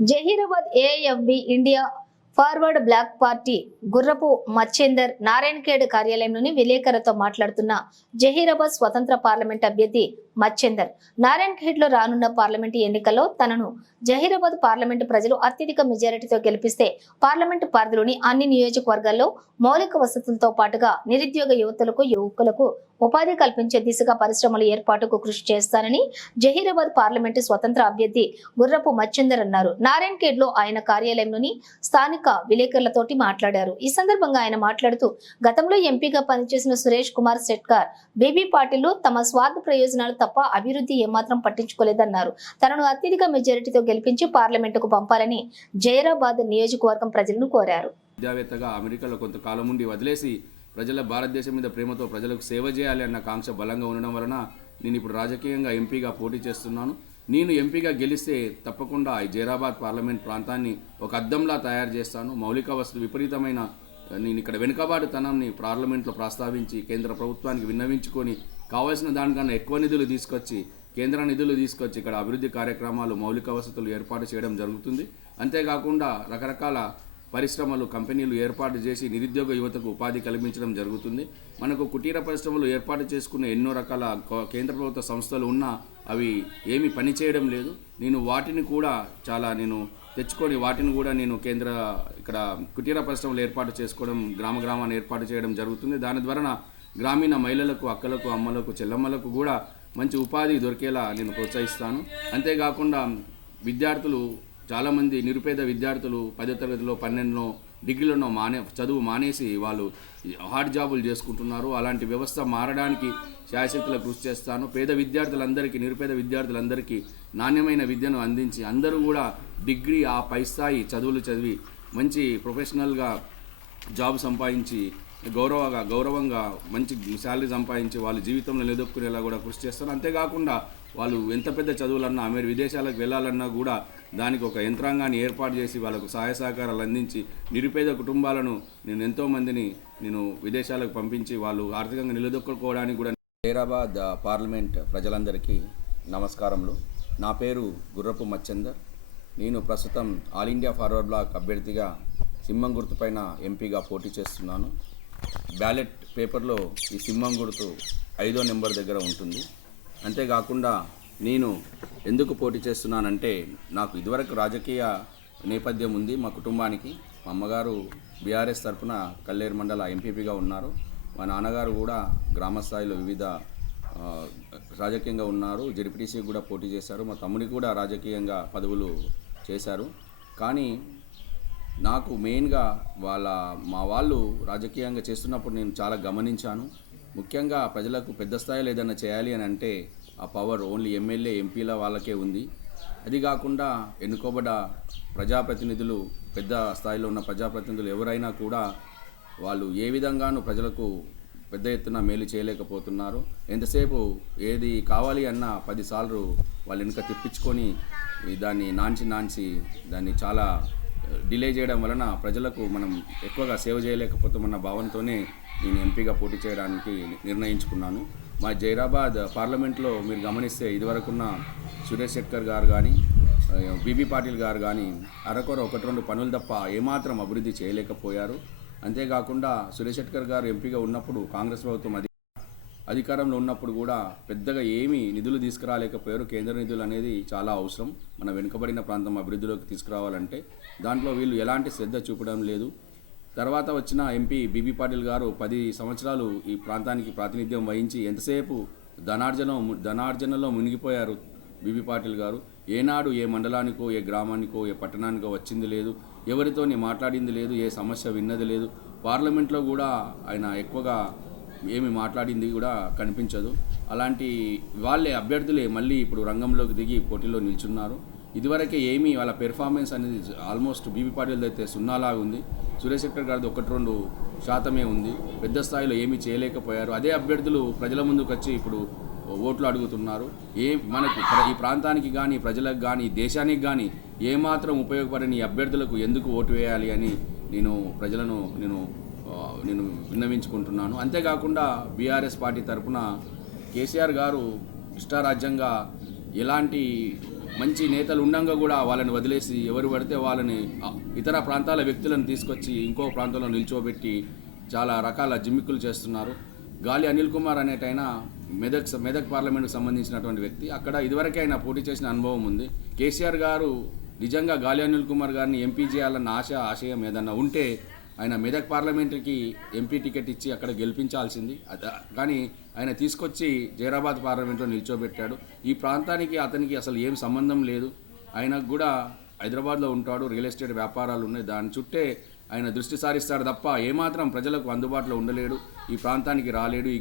Zaheerabad A F B India forward bloc party Gurrapu Macchender Narayankhed కార్యాలయంలోని విలేకరులతో మాట్లాడుతున్న జహీరాబాద్ స్వతంత్ర parliament అభ్యర్థి మచ్చెందర్. నారాయణ్ ఖేడ్లో రానున్న పార్లమెంటు ఎన్నికల్లో తనను జహీరాబాద్ పార్లమెంటు ప్రజలు అత్యధిక మెజారిటీతో గెలిపిస్తే పార్లమెంటు పరిధిలోని అన్ని నియోజకవర్గాల్లో మౌలిక వసతులతో పాటుగా నిరుద్యోగ యువతులకు యువకులకు ఉపాధి కల్పించే దిశగా పరిశ్రమల ఏర్పాటుకు కృషి చేస్తానని జహీరాబాద్ పార్లమెంటు స్వతంత్ర అభ్యర్థి గుర్రపు మచ్చేందర్ అన్నారు. నారాయణఖేడ్లో ఆయన కార్యాలయంలోని స్థానిక విలేకరులతోటి మాట్లాడారు. ఈ సందర్భంగా ఆయన మాట్లాడుతూ గతంలో ఎంపీగా పనిచేసిన సురేష్ కుమార్ శెట్కర్ బేబీ పార్టీలు తమ స్వార్థ ప్రయోజనాలు తప్ప అభివృద్ధి ఏమాత్రం పట్టించుకోలేదన్నారు. తనను అత్యధిక మెజారిటీతో గెలిపించి పార్లమెంటుకు పంపాలని జైరాబాద్ నియోజకవర్గం ప్రజలను కోరారు. విద్యావేత్తగా అమెరికాలో కొంతకాలం ఉండి వదిలేసి ప్రజల భారతదేశం మీద ప్రేమతో ప్రజలకు సేవ చేయాలి అన్న కాంక్ష బలంగా ఉండడం వలన నేను ఇప్పుడు రాజకీయంగా ఎంపీగా పోటీ చేస్తున్నాను. నేను ఎంపీగా గెలిస్తే తప్పకుండా ఈ జైరాబాద్ పార్లమెంట్ ప్రాంతాన్ని ఒక అద్దంలా తయారు చేస్తాను. మౌలిక వసతులు విపరీతమైన నేను ఇక్కడ వెనుకబాటుతనాన్ని పార్లమెంట్లో ప్రస్తావించి కేంద్ర ప్రభుత్వానికి విన్నవించుకొని కావాల్సిన దానికన్నా ఎక్కువ నిధులు తీసుకొచ్చి కేంద్ర నిధులు తీసుకొచ్చి ఇక్కడ అభివృద్ధి కార్యక్రమాలు మౌలిక వసతులు ఏర్పాటు చేయడం జరుగుతుంది. అంతేకాకుండా రకరకాల పరిశ్రమలు కంపెనీలు ఏర్పాటు చేసి నిరుద్యోగ యువతకు ఉపాధి కల్పించడం జరుగుతుంది. మనకు కుటీర పరిశ్రమలు ఏర్పాటు చేసుకున్న ఎన్నో రకాల కేంద్ర ప్రభుత్వ సంస్థలు ఉన్నా అవి ఏమి పని చేయడం లేదు. నేను వాటిని కూడా చాలా నేను తెచ్చుకొని వాటిని కూడా నేను కేంద్ర ఇక్కడ కుటీర పరిశ్రమలు ఏర్పాటు చేసుకోవడం గ్రామ గ్రామాన్ని ఏర్పాటు చేయడం జరుగుతుంది. దాని ద్వారా గ్రామీణ మహిళలకు అక్కలకు అమ్మలకు చెల్లమ్మలకు కూడా మంచి ఉపాధి దొరికేలా నేను ప్రోత్సహిస్తాను. అంతేకాకుండా విద్యార్థులు చాలామంది నిరుపేద విద్యార్థులు పదో తరగతిలో పన్నెండులో డిగ్రీలోనో మానే చదువు మానేసి వాళ్ళు హార్డ్ జాబులు చేసుకుంటున్నారు. అలాంటి వ్యవస్థ మారడానికి శాయశక్తుల కృషి చేస్తాను. పేద విద్యార్థులందరికీ నిరుపేద విద్యార్థులందరికీ నాణ్యమైన విద్యను అందించి అందరూ కూడా డిగ్రీ ఆ పై స్థాయి చదువులు చదివి మంచి ప్రొఫెషనల్గా జాబ్ సంపాదించి గౌరవంగా గౌరవంగా మంచి శాలరీ సంపాదించి వాళ్ళ జీవితంలో నిలదొక్కునేలా కూడా కృషి చేస్తారు. అంతేకాకుండా వాళ్ళు ఎంత పెద్ద చదువులన్నా మీరు విదేశాలకు వెళ్ళాలన్నా కూడా దానికి ఒక యంత్రాంగాన్ని ఏర్పాటు చేసి వాళ్ళకు సహాయ సహకారాలు అందించి నిరుపేద కుటుంబాలను నేను ఎంతోమందిని నేను విదేశాలకు పంపించి వాళ్ళు ఆర్థికంగా నిలదొక్కుకోవడానికి కూడా హైదరాబాద్ పార్లమెంట్ ప్రజలందరికీ నమస్కారములు. నా పేరు గుర్రపు మచ్చందర్. నేను ప్రస్తుతం ఆల్ ఇండియా ఫార్వర్డ్ బ్లాక్ అభ్యర్థిగా సింహం గుర్తుపైన ఎంపీగా పోటీ చేస్తున్నాను. బ్యాలెట్ పేపర్లో ఈ సింహం గుర్తు ఐదో నెంబర్ దగ్గర ఉంటుంది. అంతేకాకుండా నేను ఎందుకు పోటీ చేస్తున్నానంటే నాకు ఇదివరకు రాజకీయ నేపథ్యం ఉంది మా కుటుంబానికి. మా అమ్మగారు బీఆర్ఎస్ తరఫున కల్లేరు మండల ఎంపీపీగా ఉన్నారు. మా నాన్నగారు కూడా గ్రామస్థాయిలో వివిధ రాజకీయంగా ఉన్నారు. జెడ్పీటీసీ కూడా పోటీ చేశారు. మా తమ్ముడికి కూడా రాజకీయంగా పదవులు చేశారు. కానీ నాకు మెయిన్గా వాళ్ళ మా వాళ్ళు రాజకీయంగా చేస్తున్నప్పుడు నేను చాలా గమనించాను. ముఖ్యంగా ప్రజలకు పెద్ద స్థాయిలో ఏదైనా చేయాలి అని అంటే ఆ పవర్ ఓన్లీ ఎమ్మెల్యే ఎంపీల వాళ్ళకే ఉంది. అది కాకుండా ఎన్నుకోబడ్డ ప్రజాప్రతినిధులు పెద్ద స్థాయిలో ఉన్న ప్రజాప్రతినిధులు ఎవరైనా కూడా వాళ్ళు ఏ విధంగానూ ప్రజలకు పెద్ద ఎత్తున మేలు చేయలేకపోతున్నారు. ఎంతసేపు ఏది కావాలి అన్న పదిసార్లు వాళ్ళు వెనుక తిప్పించుకొని దాన్ని నాంచి నాంచి దాన్ని చాలా డిలే చేయడం వలన ప్రజలకు మనం ఎక్కువగా సేవ చేయలేకపోతామన్న భావనతోనే నేను ఎంపీగా పోటీ చేయడానికి నిర్ణయించుకున్నాను. మా జైరాబాద్ పార్లమెంట్లో మీరు గమనిస్తే ఇదివరకున్న సురేష్ శెట్కర్ గారు కానీ బీబీ పాటిల్ గారు కానీ అరకొర ఒకటి రెండు పనులు తప్ప ఏమాత్రం అభివృద్ధి చేయలేకపోయారు. అంతేకాకుండా సురేష్ శెట్కర్ గారు ఎంపీగా ఉన్నప్పుడు కాంగ్రెస్ ప్రభుత్వం అది అధికారంలో ఉన్నప్పుడు కూడా పెద్దగా ఏమీ నిధులు తీసుకురాలేకపోయారు. కేంద్ర నిధులు అనేది చాలా అవసరం. మన వెనుకబడిన ప్రాంతం అభివృద్ధిలోకి తీసుకురావాలంటే దాంట్లో వీళ్ళు ఎలాంటి శ్రద్ధ చూపడం లేదు. తర్వాత వచ్చిన ఎంపీ బీబీ పాటిల్ గారు పది సంవత్సరాలు ఈ ప్రాంతానికి ప్రాతినిధ్యం వహించి ఎంతసేపు ధనార్జన ధనార్జనలో మునిగిపోయారు బీబీ పాటిల్ గారు. ఏనాడు ఏ మండలానికో ఏ గ్రామానికో ఏ పట్టణానికో వచ్చింది లేదు. ఎవరితోని మాట్లాడింది లేదు. ఏ సమస్య విన్నది లేదు. పార్లమెంట్లో కూడా ఆయన ఎక్కువగా ఏమి మాట్లాడింది కూడా కనిపించదు. అలాంటి వాళ్ళే అభ్యర్థులే మళ్ళీ ఇప్పుడు రంగంలోకి దిగి పోటీలో నిల్చున్నారు. ఇదివరకే ఏమీ వాళ్ళ పెర్ఫార్మెన్స్ అనేది ఆల్మోస్ట్ బీబీ పాటిల్ అయితే సున్నాలాగా ఉంది. సురేష్ శెట్టర్ గారిది ఒకటి రెండు శాతమే ఉంది. పెద్ద స్థాయిలో ఏమీ చేయలేకపోయారు. అదే అభ్యర్థులు ప్రజల ముందుకు వచ్చి ఇప్పుడు ఓట్లు అడుగుతున్నారు. ఏ మనకు ఈ ప్రాంతానికి కానీ ప్రజలకు కానీ దేశానికి కానీ ఏమాత్రం ఉపయోగపడని అభ్యర్థులకు ఎందుకు ఓటు వేయాలి అని నేను ప్రజలను నేను నేను విన్నవించుకుంటున్నాను. అంతేకాకుండా బీఆర్ఎస్ పార్టీ తరఫున కేసీఆర్ గారు ఇష్టారాజ్యంగా ఎలాంటి మంచి నేతలు ఉండంగా కూడా వాళ్ళని వదిలేసి ఎవరు పడితే వాళ్ళని ఇతర ప్రాంతాల వ్యక్తులను తీసుకొచ్చి ఇంకో ప్రాంతంలో నిల్చోబెట్టి చాలా రకాల జిమ్మిక్కులు చేస్తున్నారు. గాలి అనిల్ కుమార్ అనేటైన మెదక్ మెదక్ పార్లమెంట్కి సంబంధించినటువంటి వ్యక్తి. అక్కడ ఇదివరకే ఆయన పోటీ చేసిన అనుభవం ఉంది. కేసీఆర్ గారు నిజంగా గాలి అనిల్ కుమార్ గారిని ఎంపీ చేయాలన్న ఆశ ఆశయం ఏదన్నా ఉంటే ఆయన మెదక్ పార్లమెంటరీకి ఎంపీ టికెట్ ఇచ్చి అక్కడ గెలిపించాల్సింది. కానీ ఆయన తీసుకొచ్చి జైరాబాద్ పార్లమెంట్లో నిల్చోబెట్టాడు. ఈ ప్రాంతానికి అతనికి అసలు ఏం సంబంధం లేదు. ఆయనకు కూడా హైదరాబాద్లో ఉంటాడు రియల్ ఎస్టేట్ వ్యాపారాలు ఉన్నాయి. దాని చుట్టే ఆయన దృష్టి సారిస్తాడు తప్ప ఏమాత్రం ప్రజలకు అందుబాటులో ఉండలేడు. ఈ ప్రాంతానికి రాలేడు ఈ